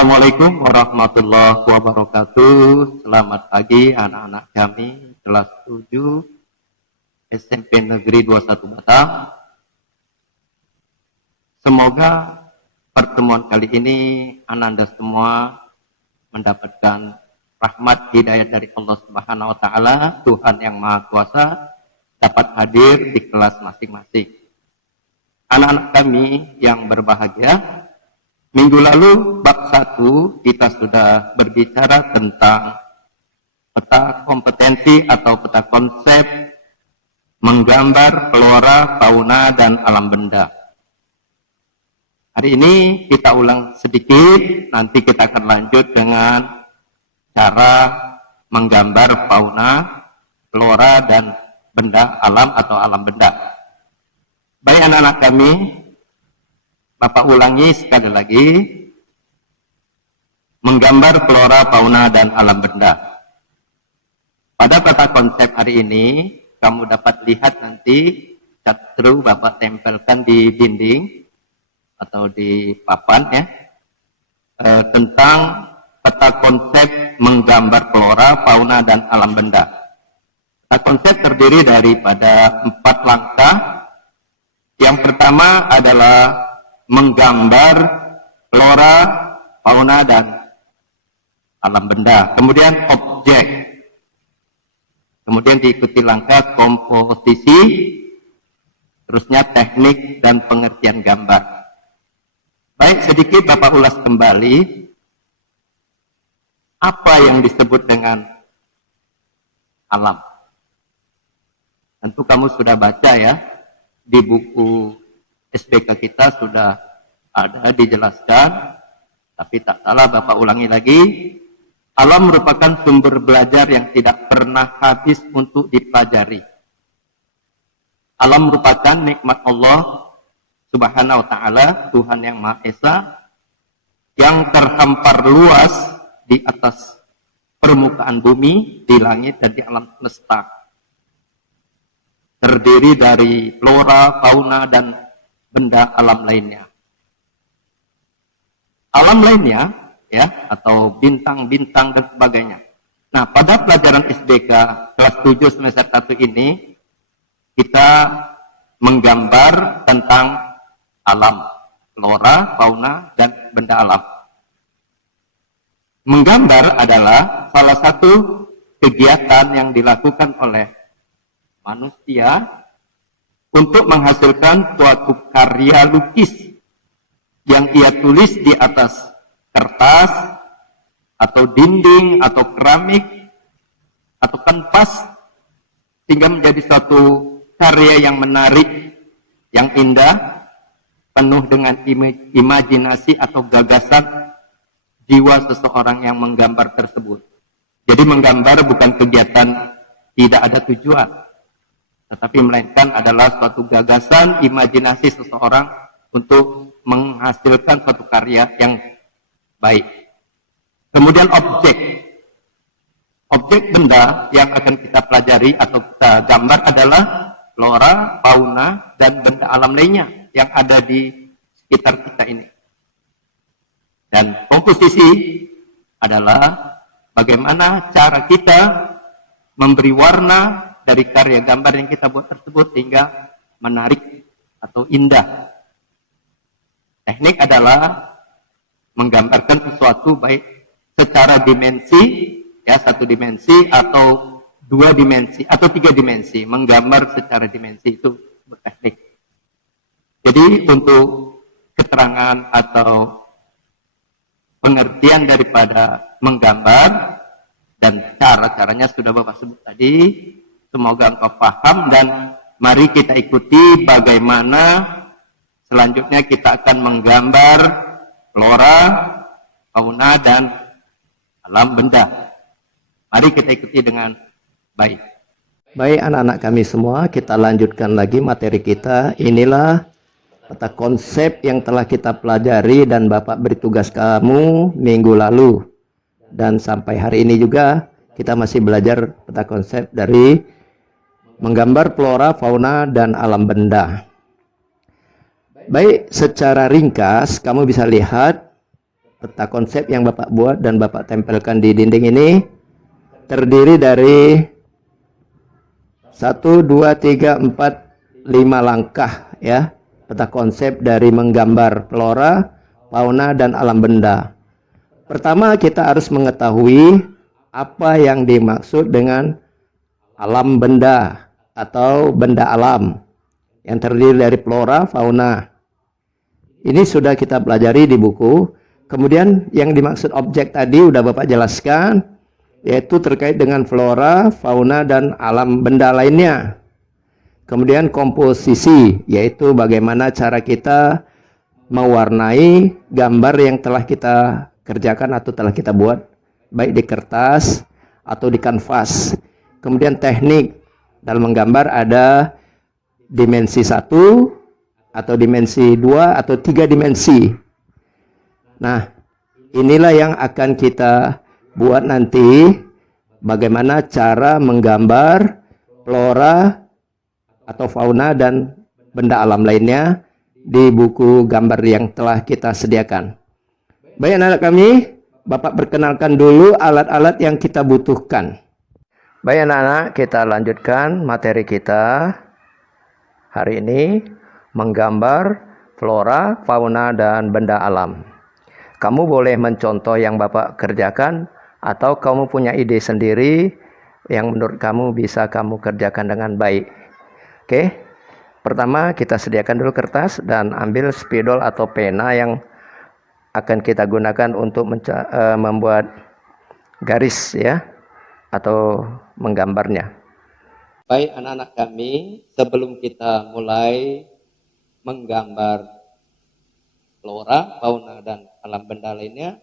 Assalamualaikum warahmatullahi wabarakatuh. Selamat pagi anak-anak kami kelas 7 SMP Negeri 21 Batam. Semoga pertemuan kali ini Ananda semua mendapatkan rahmat hidayah dari Allah Subhanahu wa taala, Tuhan yang Maha Kuasa, dapat hadir di kelas masing-masing. Anak-anak kami yang berbahagia, minggu lalu bab 1 kita sudah berbicara tentang peta kompetensi atau peta konsep menggambar flora, fauna, dan alam benda. Hari ini kita ulang sedikit, nanti kita akan lanjut dengan cara menggambar fauna, flora, dan benda alam atau alam benda. Baik anak-anak kami, Bapak ulangi sekali lagi, menggambar flora, fauna, dan alam benda. Pada peta konsep hari ini, kamu dapat lihat nanti catru Bapak tempelkan di dinding atau di papan ya, tentang peta konsep menggambar flora, fauna, dan alam benda. Peta konsep terdiri daripada 4 langkah. Yang pertama adalah menggambar flora, fauna, dan alam benda. Kemudian objek. Kemudian diikuti langkah komposisi, terusnya teknik dan pengertian gambar. Baik, sedikit Bapak ulas kembali apa yang disebut dengan alam. Tentu kamu sudah baca ya, di buku SPK kita sudah ada dijelaskan, tapi tak salah Bapak ulangi lagi. Alam merupakan sumber belajar yang tidak pernah habis untuk dipelajari. Alam merupakan nikmat Allah Subhanahu wa taala, Tuhan yang Maha Esa, yang terhampar luas di atas permukaan bumi, di langit, dan di alam semesta. Terdiri dari flora, fauna, dan benda alam lainnya. Alam lainnya, ya, atau bintang-bintang dan sebagainya. Nah, pada pelajaran SBK kelas 7 semester 1 ini, kita menggambar tentang alam, flora, fauna, dan benda alam. Menggambar adalah salah satu kegiatan yang dilakukan oleh manusia untuk menghasilkan suatu karya lukis yang ia tulis di atas kertas atau dinding atau keramik atau kanvas sehingga menjadi suatu karya yang menarik, yang indah, penuh dengan imajinasi atau gagasan jiwa seseorang yang menggambar tersebut. Jadi menggambar bukan kegiatan tidak ada tujuan, tetapi melainkan adalah suatu gagasan, imajinasi seseorang untuk menghasilkan suatu karya yang baik. Kemudian objek. Objek benda yang akan kita pelajari atau kita gambar adalah flora, fauna, dan benda alam lainnya yang ada di sekitar kita ini. Dan komposisi adalah bagaimana cara kita memberi warna dari karya gambar yang kita buat tersebut sehingga menarik atau indah. Teknik adalah menggambarkan sesuatu baik secara dimensi, ya, 1 dimensi atau 2 dimensi atau 3 dimensi. Menggambar secara dimensi itu berteknik. Jadi untuk keterangan atau pengertian daripada menggambar dan cara-caranya sudah Bapak sebut tadi. Semoga engkau paham dan mari kita ikuti bagaimana selanjutnya kita akan menggambar flora, fauna, dan alam benda. Mari kita ikuti dengan baik. Baik anak-anak kami semua, kita lanjutkan lagi materi kita. Inilah peta konsep yang telah kita pelajari dan Bapak beri tugas kamu minggu lalu. Dan sampai hari ini juga kita masih belajar peta konsep dari menggambar flora, fauna, dan alam benda. Baik, secara ringkas kamu bisa lihat peta konsep yang Bapak buat dan Bapak tempelkan di dinding ini terdiri dari 1, 2, 3, 4, 5 langkah ya. Peta konsep dari menggambar flora, fauna, dan alam benda. Pertama, kita harus mengetahui apa yang dimaksud dengan alam benda atau benda alam yang terdiri dari flora, fauna. Ini sudah kita pelajari di buku. Kemudian yang dimaksud objek tadi udah Bapak jelaskan, yaitu terkait dengan flora, fauna, dan alam benda lainnya. Kemudian komposisi, yaitu bagaimana cara kita mewarnai gambar yang telah kita kerjakan atau telah kita buat, baik di kertas atau di kanvas. Kemudian teknik dalam menggambar ada dimensi 1, atau dimensi 2, atau 3 dimensi. Nah, inilah yang akan kita buat nanti, bagaimana cara menggambar flora atau fauna dan benda alam lainnya di buku gambar yang telah kita sediakan. Baik anak-anak kami, Bapak perkenalkan dulu alat-alat yang kita butuhkan. Baik anak-anak, kita lanjutkan materi kita hari ini, menggambar flora, fauna, dan benda alam. Kamu boleh mencontoh yang Bapak kerjakan, atau kamu punya ide sendiri yang menurut kamu bisa kamu kerjakan dengan baik. Oke, pertama kita sediakan dulu kertas dan ambil spidol atau pena yang akan kita gunakan untuk membuat garis ya, atau menggambarnya. Baik anak-anak kami, sebelum kita mulai menggambar flora, fauna, dan alam benda lainnya,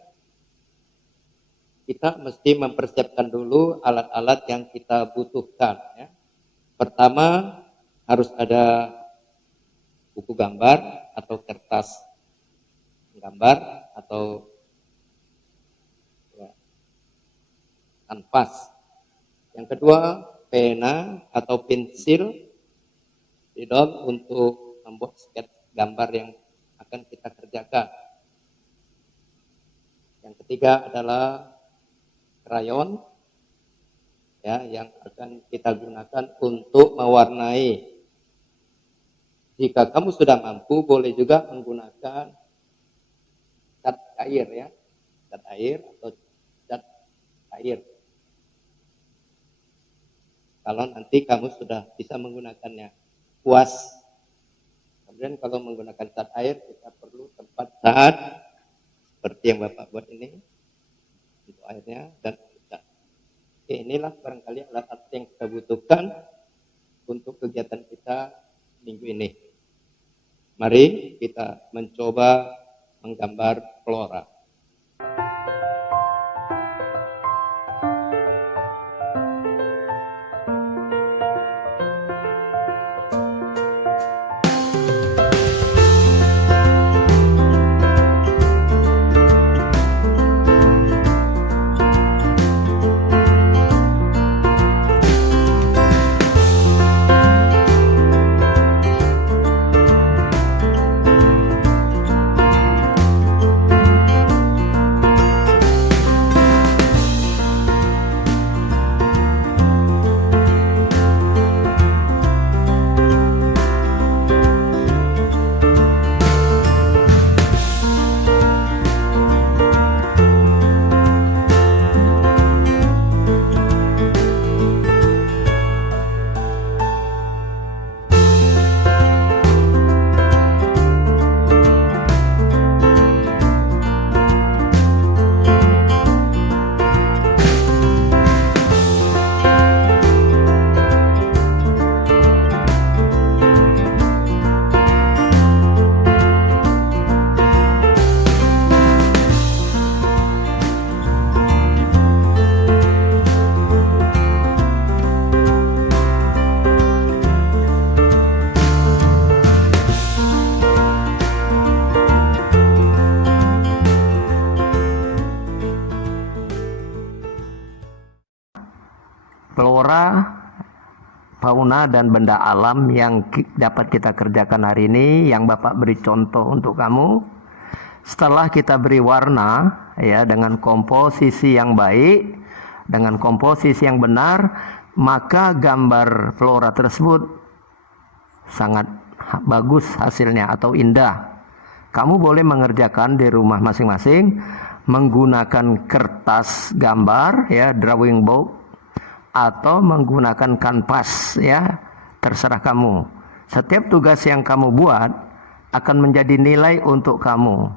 kita mesti mempersiapkan dulu alat-alat yang kita butuhkan. Ya. Pertama, harus ada buku gambar atau kertas gambar atau ya, kanvas. Yang kedua, pena atau pensil, spidol untuk membuat sketch gambar yang akan kita kerjakan. Yang ketiga adalah krayon ya, yang akan kita gunakan untuk mewarnai. Jika kamu sudah mampu, boleh juga menggunakan cat air ya, cat air atau cat air. Kalau nanti kamu sudah bisa menggunakannya, kuas. Kemudian kalau menggunakan cat air, kita perlu tempat cat seperti yang Bapak buat ini untuk airnya dan cat. Oke, inilah barangkali alat-alat yang kita butuhkan untuk kegiatan kita minggu ini. Mari kita mencoba menggambar flora. Flora, fauna, dan benda alam yang dapat kita kerjakan hari ini, yang Bapak beri contoh untuk kamu. setelah kita beri warna ya dengan komposisi yang baik, dengan komposisi yang benar, maka gambar flora tersebut sangat bagus hasilnya atau indah. Kamu boleh mengerjakan di rumah masing-masing menggunakan kertas gambar ya, drawing book, atau menggunakan kanvas ya, terserah kamu. Setiap tugas yang kamu buat akan menjadi nilai untuk kamu.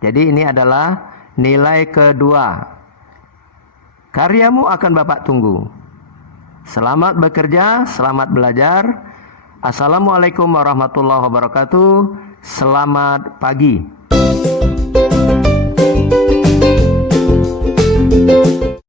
Jadi ini adalah nilai kedua. Karyamu akan Bapak tunggu. Selamat bekerja, selamat belajar. Assalamualaikum warahmatullahi wabarakatuh. Selamat pagi.